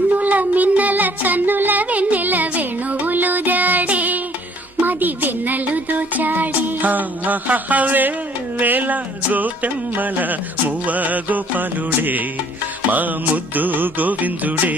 మన్నుల మిన్నల కన్నుల వెన్నెల వేణువులు దాడే మది వెన్నెలు దోచాడే వేల గోపెమ్మల మువ్వ గోపాలుడే మా ముద్దు గోవిందుడే